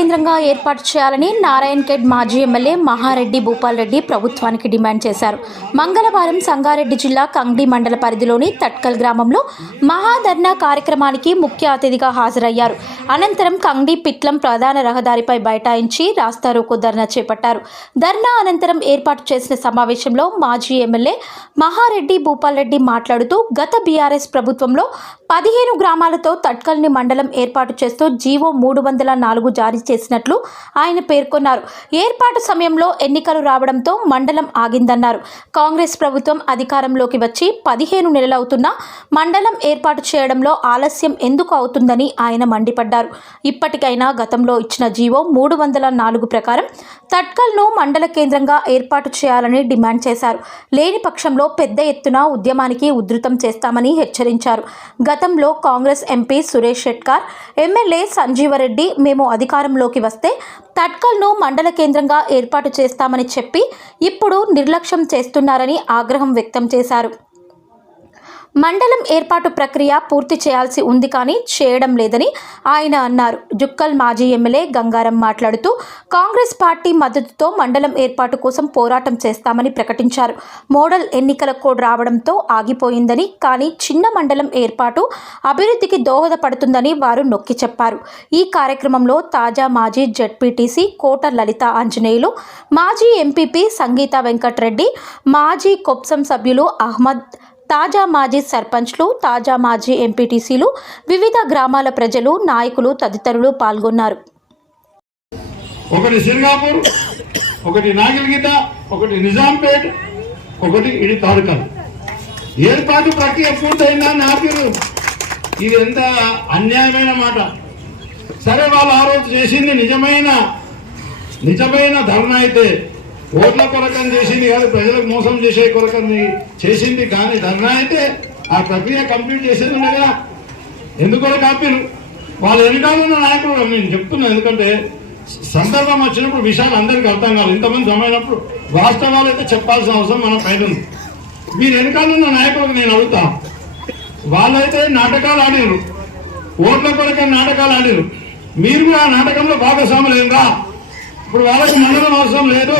కేంద్రంగా ఏర్పాటు చేయాలని నారాయణఖేడ్ మాజీ ఎమ్మెల్యే మహారెడ్డి భూపాల్ రెడ్డి ప్రభుత్వానికి డిమాండ్ చేశారు. మంగళవారం సంగారెడ్డి జిల్లా కంగ్డి మండల పరిధిలోని తట్కల్ గ్రామంలో మహాధర్నా కార్యక్రమానికి ముఖ్య అతిథిగా హాజరయ్యారు. అనంతరం కంగ్డి పిట్లం ప్రధాన రహదారిపై బైఠాయించి రాస్తారోకో ధర్నా చేపట్టారు. ధర్నా అనంతరం ఏర్పాటు చేసిన సమావేశంలో మాజీ ఎమ్మెల్యే మహారెడ్డి భూపాల్ రెడ్డి మాట్లాడుతూ గత బీఆర్ఎస్ ప్రభుత్వంలో పదిహేను గ్రామాలతో తట్కల్ని మండలం ఏర్పాటు చేస్తూ జీవో మూడు వందల నాలుగు జారీ చేసినట్లు ఆయన పేర్కొన్నారు. ఏర్పాటు సమయంలో ఎన్నికలు రావడంతో మండలం ఆగిందన్నారు. కాంగ్రెస్ ప్రభుత్వం అధికారంలోకి వచ్చి పదిహేను నెలలవుతున్నా మండలం ఏర్పాటు చేయడంలో ఆలస్యం ఎందుకు అవుతుందని ఆయన మండిపడ్డారు. ఇప్పటికైనా గతంలో ఇచ్చిన జీవో మూడు వందల నాలుగు ప్రకారం తట్కల్ను మండల కేంద్రంగా ఏర్పాటు చేయాలని డిమాండ్ చేశారు. లేని పక్షంలో పెద్ద ఎత్తున ఉద్యమానికి ఉధృతం చేస్తామని హెచ్చరించారు. గతంలో కాంగ్రెస్ ఎంపీ సురేష్ షెట్కార్ ఎమ్మెల్యే సంజీవరెడ్డి మేము అధికారంలో అధికారంలోకి వస్తే తట్కల్ను మండల కేంద్రంగా ఏర్పాటు చేస్తామని చెప్పి ఇప్పుడు నిర్లక్ష్యం చేస్తున్నారని ఆగ్రహం వ్యక్తం చేశారు. మండలం ఏర్పాటు ప్రక్రియ పూర్తి చేయాల్సి ఉంది కానీ చేయడం లేదని ఆయన అన్నారు. జుక్కల్ మాజీ ఎమ్మెల్యే గంగారం మాట్లాడుతూ కాంగ్రెస్ పార్టీ మద్దతుతో మండలం ఏర్పాటు కోసం పోరాటం చేస్తామని ప్రకటించారు. మోడల్ ఎన్నికల కోడ్ రావడంతో ఆగిపోయిందని కానీ చిన్న మండలం ఏర్పాటు అభివృద్ధికి దోహదపడుతుందని వారు నొక్కి చెప్పారు. ఈ కార్యక్రమంలో తాజా మాజీ జడ్పీటీసీ కోట లలిత ఆంజనేయులు మాజీ ఎంపీపీ సంగీత వెంకట్రెడ్డి మాజీ కొప్సం సభ్యులు అహ్మద్ తాజా మాజీ సర్పంచ్లు తాజా మాజీ ఎంపీటీసీలు వివిధ గ్రామాల ప్రజలు నాయకులు తదితరులు పాల్గొన్నారు. ఒకటి సింగాపూర్ ఒకటి నాగిల్గిత ఒకటి నిజాంపేట్ ఒకటి ఇడి తాలూకాలు. ఏర్పాటు ప్రక్రియ పూర్తయిందా నాపిరు ఇది ఎంత అన్యాయమైన మాట. సరే వాళ్ళు ఆ రోజు చేసింది నిజమైన నిజమైన ధర్నా అయితే ఓట్ల కొరకం చేసింది కాదు ప్రజలకు మోసం చేసే కొరకని చేసింది కానీ ధర్నా అయితే ఆ ప్రక్రియ కంప్లీట్ చేసేది ఉండగా ఎందుకొరకు ఆపిరు వాళ్ళ వెనకాల ఉన్న నాయకులు నేను చెప్తున్నా ఎందుకంటే సందర్భం వచ్చినప్పుడు విషయాలు అందరికీ అర్థం కాదు ఇంతమంది జమైనప్పుడు వాస్తవాలు అయితే చెప్పాల్సిన అవసరం మన పైన ఉంది. మీరు వెనకాల ఉన్న నాయకులకు నేను అడుగుతా. వాళ్ళైతే నాటకాలు ఆడిరు ఓట్ల కొరకే నాటకాలు ఆడిరు మీరు కూడా ఆ నాటకంలో భాగస్వాములు ఏందా ఇప్పుడు వాళ్ళకి మండలం అవసరం లేదు.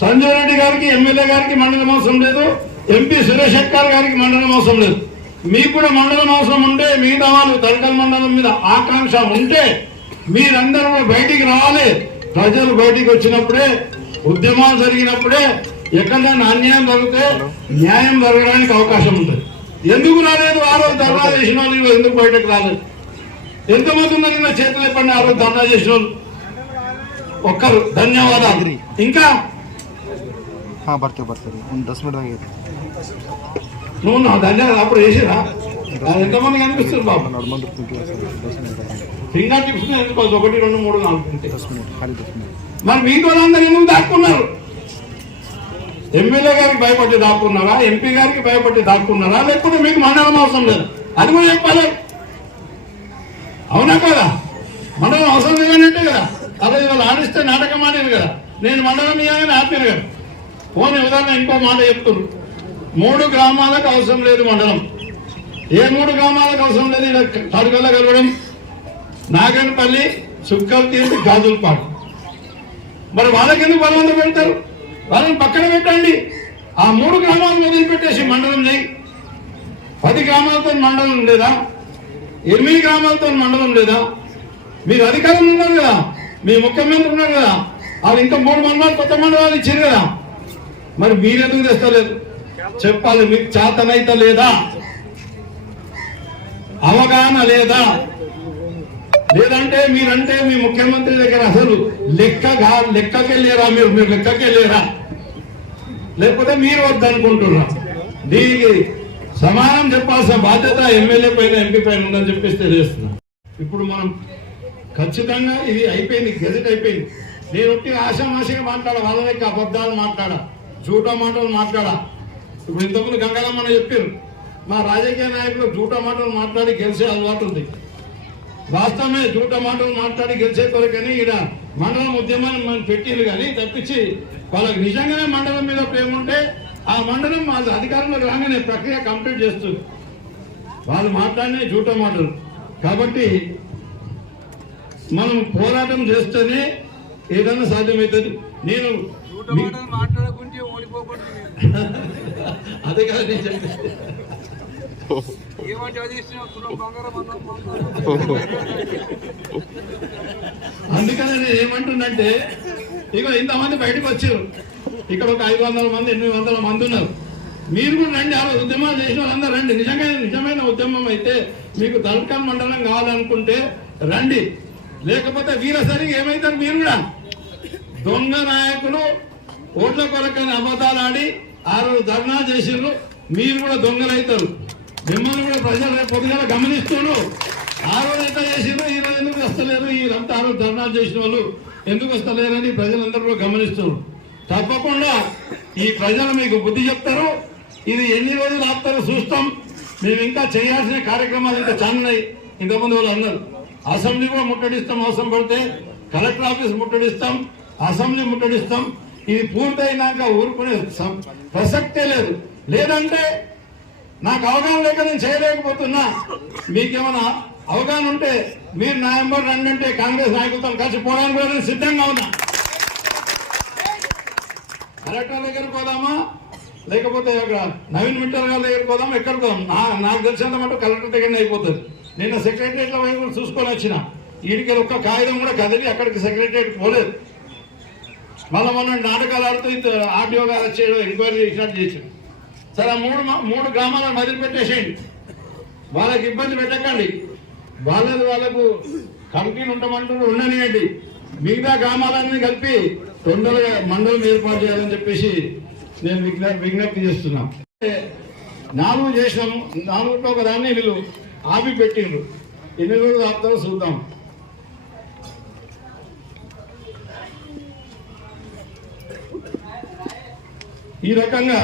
సంజయ్ రెడ్డి గారికి ఎమ్మెల్యే గారికి మండలం అవసరం లేదు. ఎంపీ సురేష్ శెట్కర్ గారికి మండలం అవసరం లేదు. మీకు కూడా మండలం అవసరం ఉంటే మిగతా వాళ్ళు తడకల్ మండలం మీద ఆకాంక్ష ఉంటే మీరందరూ కూడా బయటికి రావాలి. ప్రజలు బయటికి వచ్చినప్పుడే ఉద్యమాలు జరిగినప్పుడే ఎక్కడైనా అన్యాయం జరిగితే న్యాయం జరగడానికి అవకాశం ఉంటుంది. ఎందుకు రాలేదు? ఆ రోజు ధర్నా చేసిన వాళ్ళు ఎందుకు బయటకు రాలేదు? ఎంతమంది ఉన్నారు నిన్న చేతులు చెప్పండి ఆ రోజు ధర్నా చేసిన వాళ్ళు? ఒక్కరు. ధన్యవాదాలు. ఇంకా ಹಾ ಬರ್ತೇವೆ ಬರ್ತೀವಿ ಒಂದು ದಸ್ నువ్వు అప్పుడు వేసిరా ಮಿನಿಟ್ ಆಗಿದೆ ఒకటి రెండు మూడు మరి మీకు వాళ్ళందరూ ఎందుకు దాక్కున్నారు ఎమ్మెల్యే గారికి భయపడి దాక్కున్నారా ఎంపీ గారికి భయపడి దాక్కున్నారా లేకపోతే మీకు మండలం అవసరం లేదు అది కూడా చెప్పాలి అవునా కదా మండలం అవసరం లేదనంటే కదా అలా ఇవాళ ఆడిస్తే నాటకం ఆడేది కదా నేను మండలం ఇవ్వాలని ఆపారు కదా పోనీ ఉదాహరణ ఇంకో మాట చెప్తున్నారు మూడు గ్రామాలకు అవసరం లేదు మండలం. ఏ మూడు గ్రామాలకు అవసరం లేదు ఇలా కడుగల కలవడం. నాగన్పల్లి సుక్కల్ తీర్చి గాజులపాడు. మరి వాళ్ళకి ఎందుకు బలవంతం పెడతారు? వాళ్ళని పక్కన పెట్టండి. ఆ మూడు గ్రామాలను వదిలిపెట్టేసి మండలం చేయి పది గ్రామాలతో మండలం లేదా? ఎనిమిది గ్రామాలతో మండలం లేదా? మీరు అధికారం ఉన్నారు కదా. మీ ముఖ్యమంత్రి ఉన్నారు కదా. వాళ్ళు ఇంకా మూడు మండలాలు కొత్త మండలాలు ఇచ్చారు కదా. మరి మీరెందుకు తెస్తలేదు చెప్పాలి మీకు చేతనైతే లేదా? అవగాహన లేదా? లేదంటే మీరంటే మీ ముఖ్యమంత్రి దగ్గర అసలు లెక్కగా లేరా మీరు? మీరు లెక్కకెళ్ళారా? లేకపోతే మీరు వద్దనుకుంటున్నా దీనికి సమానం చెప్పాల్సిన బాధ్యత ఎమ్మెల్యే పైన ఎంపీ పైన ఉందని చెప్పేసి తెలియజేస్తున్నా. ఇప్పుడు మనం ఖచ్చితంగా ఇది అయిపోయింది గెజెట్ అయిపోయింది. నేను ఒట్టి ఆశామాషగా మాట్లాడ వాళ్ళ దగ్గర అబద్ధాలు మాట్లాడా జూటా మాటలు మాట్లాడా. ఇప్పుడు ఇంతకుముందు గంగారమ్మన చెప్పారు మా రాజకీయ నాయకులు జూటా మాటలు మాట్లాడి గెలిచే అలవాటు ఉంది. వాస్తవమే జూట మాటలు మాట్లాడి గెలిచే కొరకని ఈడ మండలం ఉద్యమాన్ని మనం పెట్టింది కానీ తప్పించి వాళ్ళకి నిజంగానే మండలం మీద ప్రేమ ఉంటే ఆ మండలం వాళ్ళ అధికారంలో రాగానే ప్రక్రియ కంప్లీట్ చేస్తుంది. వాళ్ళు మాట్లాడినే జూట మాటలు. కాబట్టి మనం పోరాటం చేస్తేనే ఏదైనా సాధ్యమవుతుంది నేను అదే కాదు నేను చెప్పేది. అందుకని నేను ఏమంటున్నంటే ఇక ఇంతమంది బయటకు వచ్చారు. ఇక్కడ ఒక ఐదు వందల మంది ఎనిమిది వందల మంది ఉన్నారు. మీరు కూడా రండి ఆ ఉద్యమాలు చేసిన వాళ్ళందరూ రండి. నిజంగా నిజమైన ఉద్యమం అయితే మీకు తలకాన్ మండలం కావాలనుకుంటే రండి. లేకపోతే వీరసరి ఏమైతారు మీరు కూడా? దొంగ నాయకులు ఓట్ల కొరకని అబద్ధాలు ఆడి ఆరు రోజు ధర్నా చేసిర్రు మీరు కూడా దొంగలైతారు. మిమ్మల్ని కూడా ప్రజలు రేపు పొద్దుగా గమనిస్తున్నారు ఆ రోజు ఎంత చేసిర్రు ఈ రోజు ఎందుకు వస్తలేరు? వీళ్ళంతా ఆ రోజు ధర్నాలు చేసిన వాళ్ళు ఎందుకు వస్తలేరని ప్రజలందరూ కూడా గమనిస్తున్నారు తప్పకుండా ఈ ప్రజలు మీకు బుద్ధి చెప్తారు. ఇది ఎన్ని రోజులు ఆపుతారో చూస్తాం. మేము ఇంకా చేయాల్సిన కార్యక్రమాలు ఇంకా చాలున్నాయి. ఇంతకుముందు వాళ్ళు అన్నారు అసెంబ్లీ కూడా ముట్టడిస్తాం అవసరం పడితే కలెక్టర్ ఆఫీస్ ముట్టడిస్తాం. అసెంబ్లీ ముట్టడిస్తాం ఇది పూర్తయినాక ఊరుకునే సం- ప్రసక్తే లేదు. లేదంటే నాకు అవగాహన లేక నేను చేయలేకపోతున్నా. మీకేమైనా అవగాహన ఉంటే మీరు నా ఎంబర్ రండి అంటే కాంగ్రెస్ నాయకులతో కలిసి పోవడానికి కూడా నేను సిద్ధంగా ఉన్నా. కలెక్టర్ దగ్గరికి పోదామా? లేకపోతే అక్కడ నవీన్ మిట్టర్ గారి దగ్గరికి పోదామా? ఎక్కడికి పోదాం? నా- నాకు తెలిసినంత మటు కలెక్టర్ దగ్గరనే అయిపోతుంది. నేను సెక్రటరియట్ల వైపు చూసుకొని వచ్చిన. వీడికి ఒక్క కాగితం కూడా కదిలి అక్కడికి సెక్రటరియట్ పోలేదు. మళ్ళీ మొన్న నాటకాలు ఆడుతూ ఇంత ఆర్టీఓ గారు వచ్చేయడం ఎంక్వైరీ చేసినట్టు చేసాడు సరే మూడు మూడు గ్రామాలను వదిలిపెట్టేసేయండి వాళ్ళకి ఇబ్బంది పెట్టకండి. వాళ్ళది వాళ్ళకు కమిటీలు ఉండమంటూ ఉండనియండి. మిగతా గ్రామాలన్నీ కలిపి తొందరగా మండలం ఏర్పాటు చేయాలని చెప్పేసి నేను విజ్ఞప్తి చేస్తున్నా. నాలుగు చేసినాము. నాలుగులో ఒక దాన్ని వీళ్ళు ఆపి పెట్టిండ్రు. ఎన్ని రోజులు ఆపుతారో చూద్దాం. ఈ రకంగా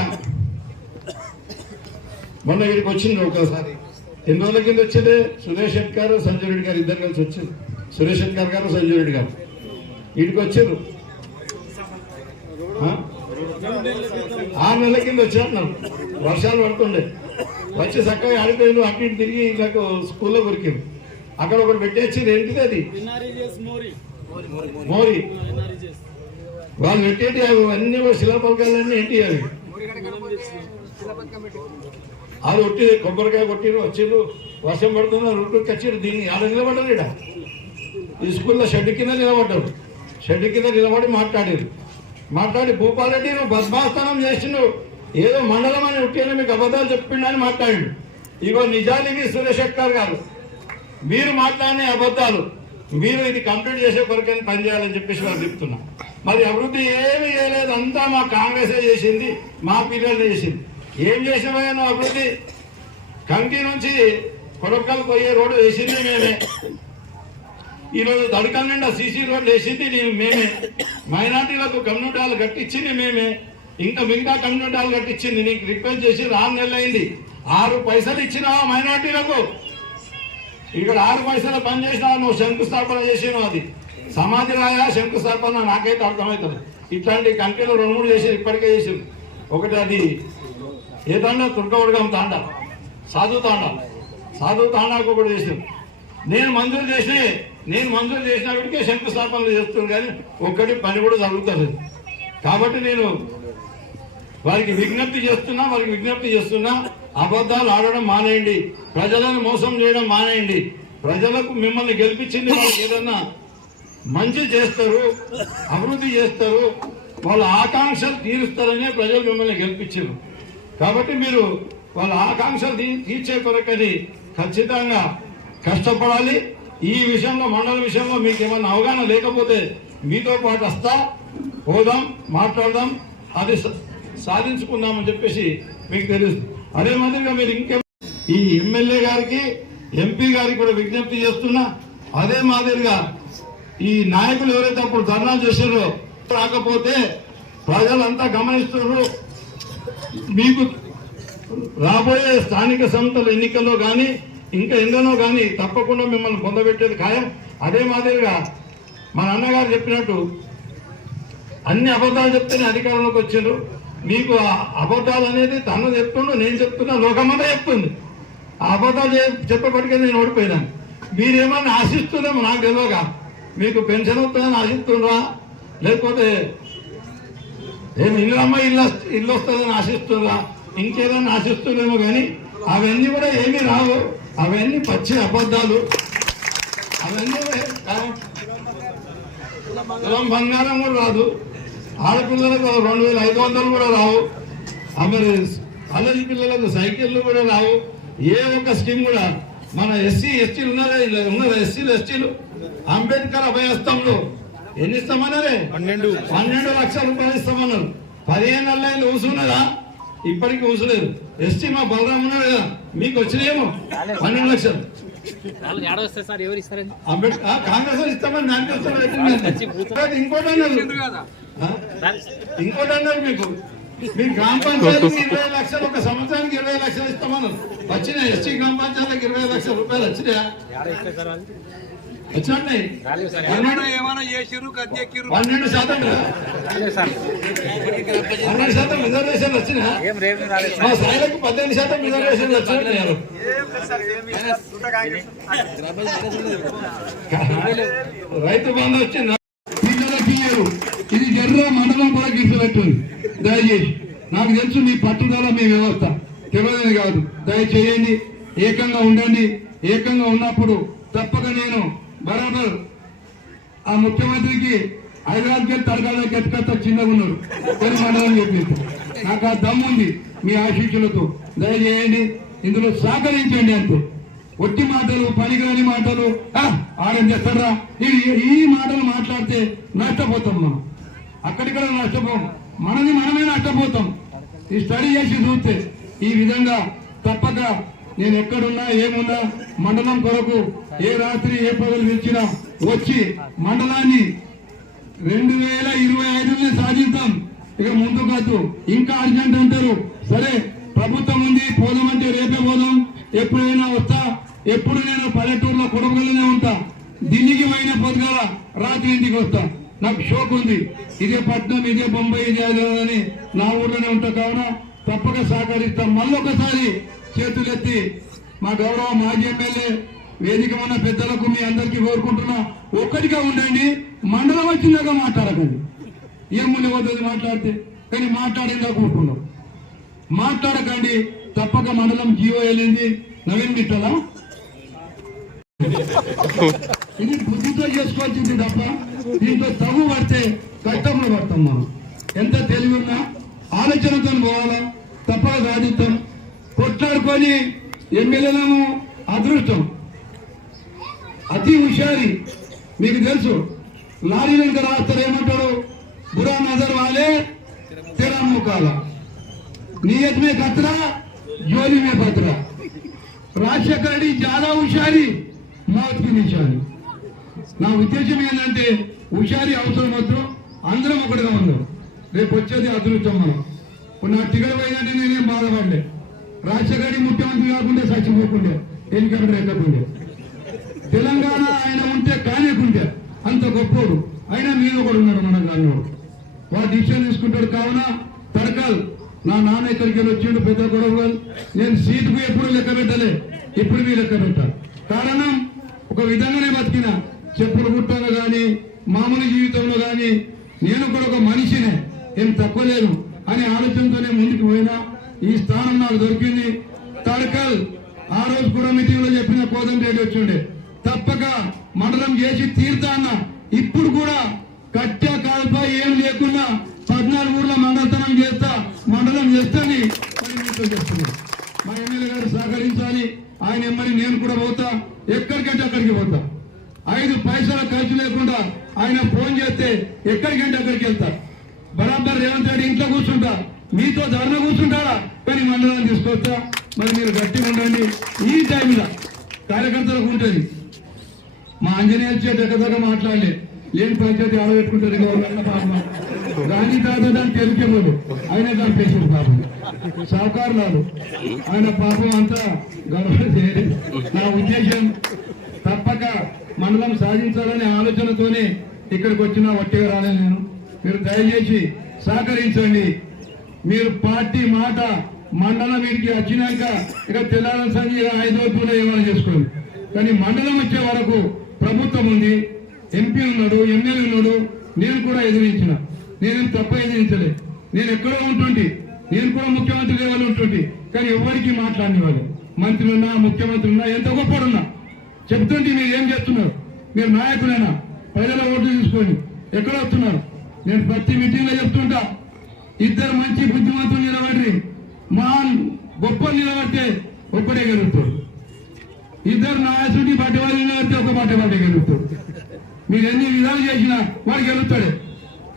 మొన్న ఇక్కడికి వచ్చింది ఒకసారి. ఎన్ని రోజుల కింద వచ్చేదే? సురేష్ శెట్టి గారు సంజయ్ రెడ్డి గారు ఇద్దరు కలిసి వచ్చారు సురేష్ శెట్టి గారు గారు సంజయ్ రెడ్డి గారు. వీడికి వచ్చారు? ఆరు నెలల కింద వచ్చారు వర్షాలు పడుతుండే. వచ్చి చక్కగా ఆడిపోయిన అటు ఇటు తిరిగి నాకు స్కూల్లో కొరికారు అక్కడ ఒకటి పెట్టేసి ఏంటిది అది? మోరీ. వాళ్ళు పెట్టేటి అవి అన్ని శిలాపలకాలన్నీ ఏంటి అవి. అది కొట్టి కొబ్బరికాయ కొట్టిరు వచ్చిర్రు వర్షం పడుతున్న రూటుకి వచ్చిర్రు దీన్ని ఆడ నిలబడ్డారు ఈడ. ఈ స్కూల్లో షెడ్ కింద నిలబడ్డారు. షెడ్ కింద నిలబడి మాట్లాడారు. మాట్లాడి భూపాలరెడ్డి నువ్వు బద్మాస్థానం చేసినావు ఏదో మండలం అని ఉట్టిన మీకు అబద్ధాలు చెప్పిండని మాట్లాడిండు. ఇగో నిజానికి సురేష్ శెట్టార్ గారు మీరు మాట్లాడిన అబద్ధాలు మీరు ఇది కంప్లీట్ చేసే కొరకని పనిచేయాలని చెప్పేసి వాళ్ళు చెప్తున్నారు మరి అభివృద్ధి ఏమీ చేయలేదు. అంతా మా కాంగ్రెసే చేసింది మా పీరియడ్ చేసింది. ఏం చేసినామయ్యా నువ్వు అభివృద్ధి. కంకి నుంచి కొడకలు పోయే రోడ్డు వేసింది మేమే. ఈరోజు దడకల నిండా సీసీ రోడ్లు వేసింది నేను మేమే. మైనార్టీలకు కమ్యూనిటాలు కట్టించింది మేమే. ఇంకా మిగతా కమ్యూనిటాలు కట్టించింది. నీకు రిక్వెస్ట్ చేసి ఆరు నెలలు అయింది. ఆరు పైసలు ఇచ్చినావా మైనార్టీలకు. ఇక్కడ ఆరు పైసలు పనిచేసినావు నువ్వు శంకుస్థాపన చేసినావు అది. సమాధి రాయా శంకుస్థాపన నాకైతే అర్థమవుతుంది. ఇట్లాంటి కంపెనీలు రెండు మూడు చేసి ఇప్పటికే చేసింది ఒకటి అది ఏ తాండా తుర్కవర్గం తాండా సాధు తాండా. సాధు తాండాకు ఒకటి చేసింది నేను మంజూరు చేసిన నేను మంజూరు చేసినప్పటికే శంకుస్థాపనలు చేస్తున్నాను కానీ ఒక్కటి పని కూడా జరుగుతుంది కాబట్టి నేను వారికి విజ్ఞప్తి చేస్తున్నా వారికి విజ్ఞప్తి చేస్తున్నా అబద్ధాలు ఆడడం మానేయండి. ప్రజలను మోసం చేయడం మానేయండి. ప్రజలకు మిమ్మల్ని గెలిపించింది వాళ్ళకి ఏదన్నా మంచి చేస్తారు అభివృద్ధి చేస్తారు వాళ్ళ ఆకాంక్షలు తీరుస్తారనే ప్రజలు మిమ్మల్ని గెలిపించారు. కాబట్టి మీరు వాళ్ళ ఆకాంక్షలు తీ- తీర్చే కొరకని ఖచ్చితంగా కష్టపడాలి. ఈ విషయంలో మండల విషయంలో మీకు ఏమన్నా అవగాహన లేకపోతే మీతో పాటు వస్తా పోదాం మాట్లాడదాం అది సాధించుకుందామని చెప్పేసి మీకు తెలుసు. అదే మాదిరిగా మీరు ఇంకే ఈ ఎమ్మెల్యే గారికి ఎంపీ గారికి కూడా విజ్ఞప్తి చేస్తున్నా అదే మాదిరిగా ఈ నాయకులు ఎవరైతే అప్పుడు ధర్నాలు చేశారో రాకపోతే ప్రజలంతా గమనిస్తున్నారు. మీకు రాబోయే స్థానిక సంస్థల ఎన్నికల్లో కానీ ఇంకా ఎందులో కానీ తప్పకుండా మిమ్మల్ని పొందబెట్టేది ఖాయం. అదే మాదిరిగా మా నాన్నగారు చెప్పినట్టు అన్ని అబద్ధాలు చెప్తేనే అధికారంలోకి వచ్చారు మీకు అబద్ధాలు అనేది తను చెప్తుండు నేను చెప్తున్నా లోకమంతా చెప్తుంది. ఆ అబద్ధాలు చె- చెప్పబడికే నేను ఓడిపోయినాను. మీరేమన్నా ఆశిస్తుందేమో నాకు తెలియగా మీకు పెన్షన్ వస్తుందని ఆశిస్తుండ్రా లేకపోతే ఏం ఇల్లు అమ్మ ఇల్లు వస్తు- ఇల్లు వస్తుందని ఆశిస్తుండ్రా. ఇంకేదైనా ఆశిస్తుండేమో కానీ అవన్నీ కూడా ఏమీ రావు. అవన్నీ పచ్చి అబద్ధాలు. అవన్నీ కా- బంగారం కూడా రాదు. ఆడపిల్లలకు రెండు వేల ఐదు వందలు కూడా రావు. ఆ మరి కాలేజీ పిల్లలకు సైకిళ్ళు కూడా రావు. ఏ ఒక్క స్కీమ్ కూడా మన ఎస్సీ ఎస్టీలు ఉన్నారా? ఇలా ఉన్నారా ఎస్సీలు ఎస్టీలు? అంబేద్కర్ అభయస్థంలో ఎన్ని ఇస్తామన్నారే? పన్నెండు. పన్నెండు లక్షల రూపాయలు ఇస్తామన్నారు. పదిహేను నెలలు ఊసున్నదా? ఇప్పటికీ ఊసలేదు. ఎస్టీ మా బలరాం ఉన్నాడు కదా మీకు వచ్చినాయేమో? పన్నెండు లక్షలు. అంబేద్కర్ కాంగ్రెస్ ఇస్తామని దానికి ఇంకోటి అన్నారు? ఇంకోటి అన్నారు మీకు. మీ గ్రామ పంచాయతీకి ఇరవై లక్షలు ఒక సంవత్సరానికి ఇరవై లక్షలు ఇస్తామన్నారు. వచ్చిన ఎస్టీ గ్రామ పంచాయతీకి ఇరవై లక్షల రూపాయలు వచ్చినాయా? పన్నెండు ఏమైనా చేసిర్రు గద్దెక్కిర్రు పన్నెండు శాతం. పన్నెండు శాతం రిజర్వేషన్ వచ్చినా? మా సాయిలకు పద్దెనిమిది శాతం రిజర్వేషన్ వచ్చినట్టు రైతు బంధు వచ్చింది పిల్లలకి ఇయ్యరు. ఇది జర్ర మండలం కూడా గీసినట్టుంది దయచేసి నాకు తెలుసు మీ పట్టుదల మీ వ్యవస్థ. తెలియదని కాదు. దయచేయండి ఏకంగా ఉండండి. ఏకంగా ఉన్నప్పుడు తప్పక నేను బరాబర్. ఆ ముఖ్యమంత్రికి హైదరాబాద్కి తరగాలకి ఎత్తుకొస్తా చిన్నగా ఉన్నారు. కొన్ని మండలం చెప్పేసి. నాకు ఆ దమ్ముంది మీ ఆశీస్సులతో. దయచేయండి ఇందులో సహకరించండి అంటూ ఒట్టి మాటలు పనికిరాని మాటలు ఆడేం చేస్తారా ఈ ఈ మాటలు మాట్లాడితే నష్టపోతాం మనం. అక్కడిక్కడ నష్టపోం. మనది మనమే నష్టపోతాం. ఈ స్టడీ చేసి చూస్తే ఈ విధంగా తప్పక నేను ఎక్కడున్నా ఏమున్నా మండలం కొరకు ఏ రాత్రి ఏ పగలు తెచ్చినా వచ్చి మండలాన్ని రెండు వేల ఇరవై ఐదులో సాధిస్తాం. ఇక ముందు కాదు ఇంకా అర్జెంట్ అంటారు. సరే ప్రభుత్వం ఉంది పోదామంటే రేపే పోదాం. ఎప్పుడైనా వస్తా ఎప్పుడు నేను పల్లెటూరులో కుటుంబంలోనే ఉంటా. ఢిల్లీకి పోయిన పొద్దుగల రాత్రి ఇంటికి వస్తా. నాకు షోక్ ఉంది. ఇదే పట్నం ఇదే బొంబాయి ఇదే అని నా ఊర్లోనే ఉంటా. కావున తప్పక సహకరిస్తాం. మళ్ళొకసారి చేతులెత్తి మా గౌరవ మాజీ ఎమ్మెల్యే వేదిక ఉన్న పెద్దలకు మీ అందరికీ కోరుకుంటున్నా ఒక్కటిగా ఉండండి. మండలం వచ్చిందాక మాట్లాడకండి. ఏం ముందు పోతుంది మాట్లాడితే? కానీ మాట్లాడిందా కూర్చున్నాం మాట్లాడకండి. తప్పక మండలం జీవో వెళ్ళింది. నవీన్ మిట్టలా? ఇది బుద్ధితో చేసుకోవాల్సింది తప్ప దీంతో తగు పడితే కష్టంలో పడతాం మనం. ఎంత తెలివి ఉన్నా ఆలోచనతో పోవాలా? తప్పక సాధిస్తాం. కొట్లాడుకొని ఎమ్మెల్యేలము అదృష్టం. అతి హుషారి. మీకు తెలుసు లారీ వెంక రాస్తారు ఏమంటాడు? బురా నజర్ వాలే తెరా ముఖాల. నియత్ మే ఖతరా జోలి మే ఖతరా రాజశేఖర రెడ్డి చాలా హుషారి మౌత్ నిషారి నా ఉద్దేశం ఏంటంటే హుషారి అవసరం మాత్రం అందరం ఒకటిగా ఉందాం రేపు వచ్చేది అదృష్టం మనం. ఇప్పుడు నా టికెట్ పోయిందంటే నేనేం బాధపడలే. రాజశేఖర రెడ్డి ముఖ్యమంత్రి కాకుండా సచిపోకుండే ఎన్నికలు ఎక్కకుండే. తెలంగాణ ఆయన ఉంటే కానికుంటే అంత గొప్పోడు. అయినా మీరు ఒకడు ఉన్నాడు మన దానిలో వాడు డిసిషన్ తీసుకుంటాడు కావున తడకాల్. నా నాన్న ఇక్కడికి వచ్చిండు పెద్ద గొడవ నేను సీటుకు ఎప్పుడు లెక్క పెట్టలే. ఇప్పుడు మీ లెక్క పెట్టాలి. కారణం ఒక విధంగానే బతికిన. చెప్పుడు గుట్టలో కానీ మామూలు జీవితంలో కానీ నేను కూడా ఒక మనిషినే. ఏం తక్కువ లేదు. అనే ఆలోచనతోనే ముందుకు పోయినా. ఈ స్థానం నాకు దొరికింది. తడకల్. ఆ రోజు కూడా మీటింగ్లో చెప్పిన కోదం రెడ్డి వచ్చిండే. తప్పక మండలం చేసి తీర్థాన్న అన్న. ఇప్పుడు కూడా కట్ట కాల్ప ఏం లేకున్నా పద్నాలుగు ఊర్ల మండలతనం చేస్తా మండలం చేస్తాని మా ఎమ్మెల్యే గారు సహకరించాలి. ఆయన ఎమ్మని నేను కూడా పోతా. ఎక్కడికంటే అక్కడికి పోతా. ఐదు పైసల ఖర్చు లేకుండా ఆయన ఫోన్ చేస్తే ఎక్కడికంటే అక్కడికి వెళ్తా. బరాబర్ రేవంత్ రెడ్డి ఇంట్లో కూర్చుంటా. మీతో ధర్మ కూర్చుంటారా కానీ మండలాన్ని తీసుకొస్తా. మరి మీరు గట్టిగా ఉండండి. ఈ టైంలో కార్యకర్తలకు ఉంటుంది. మా ఆంజనేయ చేతి ఎక్కదాకా మాట్లాడలే. లేని పంచాయతీ ఆడబెట్టుకుంటారు గవర్నమెంట్ పాపం. గాంధీ తాత దాన్ని తెలుసుకోలేదు ఆయన చంపేసాడు పాపం. సహకారులాలు ఆయన పాపం అంతా గర్వ నా ఉద్దేశం తప్పక మండలం సాధించాలనే ఆలోచనతోనే ఇక్కడికి వచ్చినా వట్టిగా రాలేదు నేను. మీరు దయచేసి సహకరించండి. మీరు పార్టీ మాట మండలం వీరికి వచ్చినాక ఇక తెల్లారం సంజయ్ ఐదో కూడా ఏమైనా చేసుకోండి. కానీ మండలం వచ్చే వరకు ప్రభుత్వం ఉంది ఎంపీ ఉన్నాడు ఎమ్మెల్యే ఉన్నాడు నేను కూడా ఎదిరించిన. నేనేం తప్ప ఎదిరించలే. నేను ఎక్కడో ఉంటుంటి నేను కూడా ముఖ్యమంత్రి లెవెల్ ఉంటుంటి కానీ ఎవరికి మాట్లాడిన వాళ్ళు. మంత్రి ఉన్నా ముఖ్యమంత్రి ఉన్నా ఎంత గొప్పడున్నా చెప్తుంటే మీరు ఏం చేస్తున్నారు? మీరు నాయకులైనా ప్రజల ఓట్లు తీసుకోండి. ఎక్కడ వస్తున్నారు? నేను ప్రతి మీటింగ్లో చెప్తుంటా. ఇద్దరు మంచి బుద్ధిమంతులు నిలబడి మహాన్ గొప్ప నిలబడితే ఒక్కడే గెలుస్తాడు. ఇద్దరు నాయసుడి బట్టి వాళ్ళు ఒక బట్టి బట్టి గెలుస్తాడు మీరు ఎన్ని విధాలు చేసినా వాడు గెలుస్తాడే.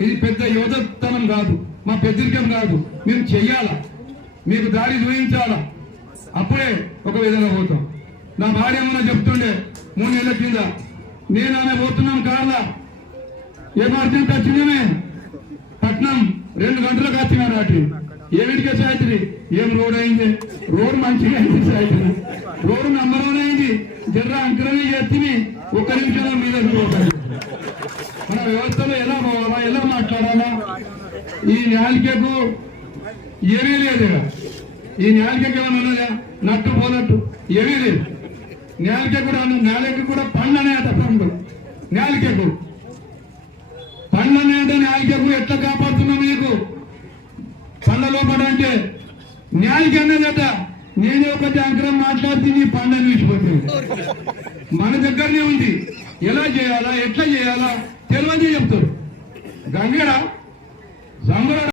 ఇది పెద్ద యువతనం కాదు మా పెద్దరికం కాదు. మేము చెయ్యాలా? మీకు దారి చూపించాలా? అప్పుడే ఒక విధంగా పోతాం. నా భార్య ఏమన్నా చెప్తుండే మూడు నెలల కింద నేను ఆమె పోతున్నాం కార్లా? ఏ అర్జెంట్ వచ్చిందేమే పట్నం రెండు గంటలకు వచ్చినా రాత్రి. ఏమిటికే సాయత్రి ఏం రోడ్ అయింది? రోడ్ మంచిగా అయింది సాయత్రి రోడ్ నంబర్ వన్ అయింది. జర్ర అంకరమే చేస్తుంది ఒక్క నిమిషంలో మీద పోతాడు మన వ్యవస్థలో ఎలా పోవాలా? ఎలా మాట్లాడాలా? ఈ నాలికకు ఏమీ లేదు ఈ నాలికకు ఏమన్నా నట్టు పోనట్టు ఏమీ లేదు. నాలిక కూడా నేలకి కూడా పండు తప్పండు అట పండు నాలికకు. ఎట్లా కాపాడుతున్నాం మీకు పండ్ల లోపల అంటే న్యాయకి అన్నదట నేను ఒక అంకరం మాట్లాడితే నీ పండ్లను విడిచిపోతుంది మన దగ్గరనే ఉంది. ఎలా చేయాలా? ఎట్లా చేయాలా? తెలియదు చెప్తారు. గంగడ సంబర